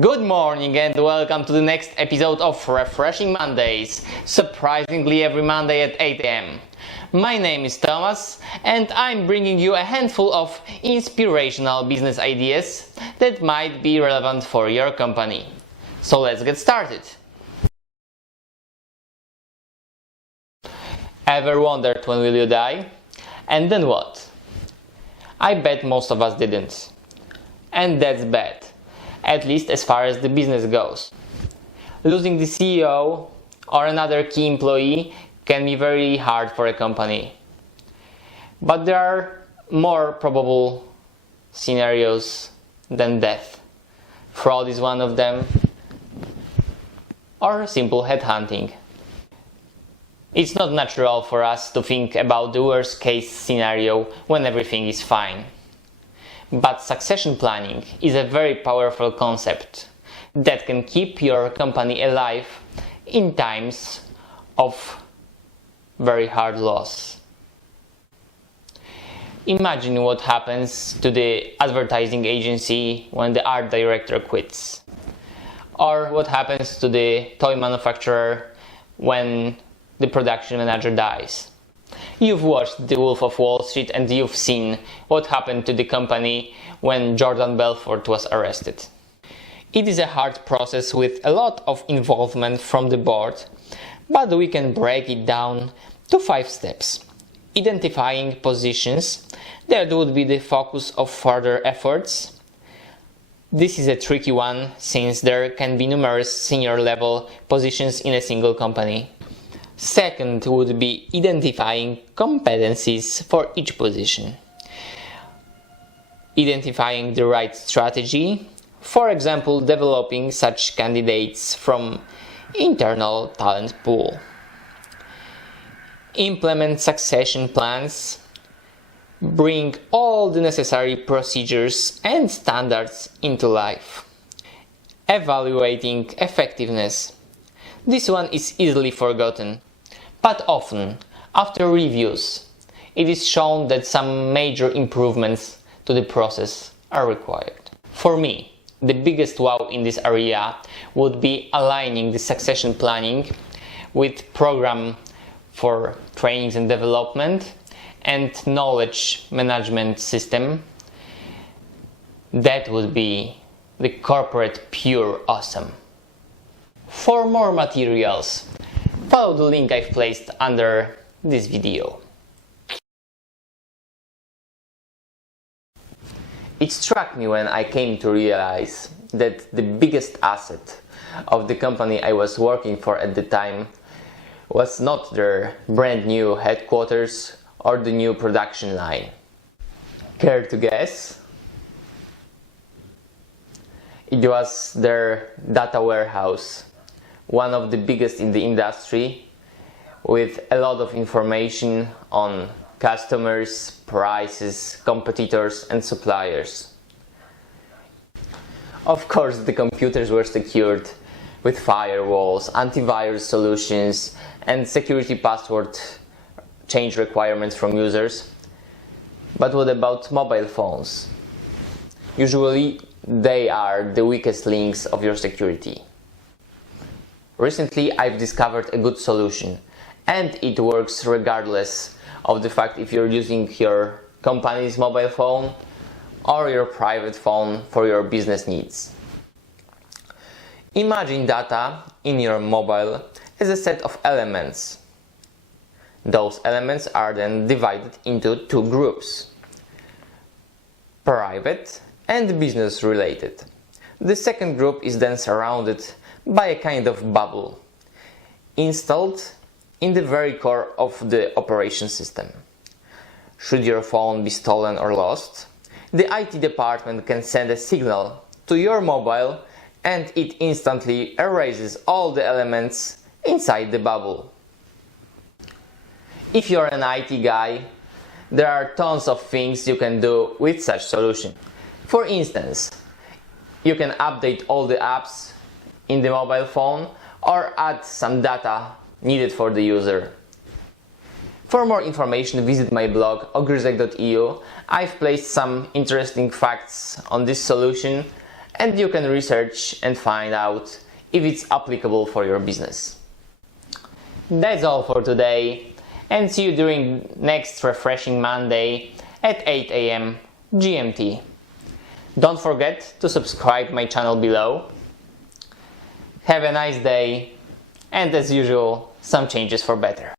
Good morning and welcome to the next episode of Refreshing Mondays, surprisingly every Monday at 8 am. My name is Thomas and I'm bringing you a handful of inspirational business ideas that might be relevant for your company. So let's get started. Ever wondered when will you die? And then what? I bet most of us didn't. And that's bad. At least as far as the business goes. Losing the CEO or another key employee can be very hard for a company. But there are more probable scenarios than death. Fraud is one of them, or simple headhunting. It's not natural for us to think about the worst case scenario when everything is fine. But succession planning is a very powerful concept that can keep your company alive in times of very hard loss. Imagine what happens to the advertising agency when the art director quits, or what happens to the toy manufacturer when the production manager dies. You've watched The Wolf of Wall Street and you've seen what happened to the company when Jordan Belfort was arrested. It is a hard process with a lot of involvement from the board, but we can break it down to 5 steps. Identifying positions that would be the focus of further efforts. This is a tricky one since there can be numerous senior level positions in a single company. Second would be identifying competencies for each position. Identifying the right strategy, for example, developing such candidates from internal talent pool. Implement succession plans. Bring all the necessary procedures and standards into life. Evaluating effectiveness. This one is easily forgotten. But often, after reviews, it is shown that some major improvements to the process are required. For me, the biggest wow in this area would be aligning the succession planning with program for trainings and development and knowledge management system. That would be the corporate pure awesome. For more materials, follow the link I've placed under this video. It struck me when I came to realize that the biggest asset of the company I was working for at the time was not their brand new headquarters or the new production line. Care to guess? It was their data warehouse. One of the biggest in the industry, with a lot of information on customers, prices, competitors and suppliers. Of course, the computers were secured with firewalls, antivirus solutions and security password change requirements from users. But what about mobile phones? Usually they are the weakest links of your security. Recently, I've discovered a good solution, and it works regardless of the fact if you're using your company's mobile phone or your private phone for your business needs. Imagine data in your mobile as a set of elements. Those elements are then divided into 2 groups: private and business related. The second group is then surrounded by a kind of bubble, installed in the very core of the operation system. Should your phone be stolen or lost, the IT department can send a signal to your mobile and it instantly erases all the elements inside the bubble. If you're an IT guy, there are tons of things you can do with such solution. For instance, you can update all the apps in the mobile phone or add some data needed for the user. For more information, visit my blog ogryze.eu. I've placed some interesting facts on this solution and you can research and find out if it's applicable for your business. That's all for today, and see you during next refreshing Monday at 8 a.m. GMT. Don't forget to subscribe my channel below. Have a nice day, and as usual, some changes for better.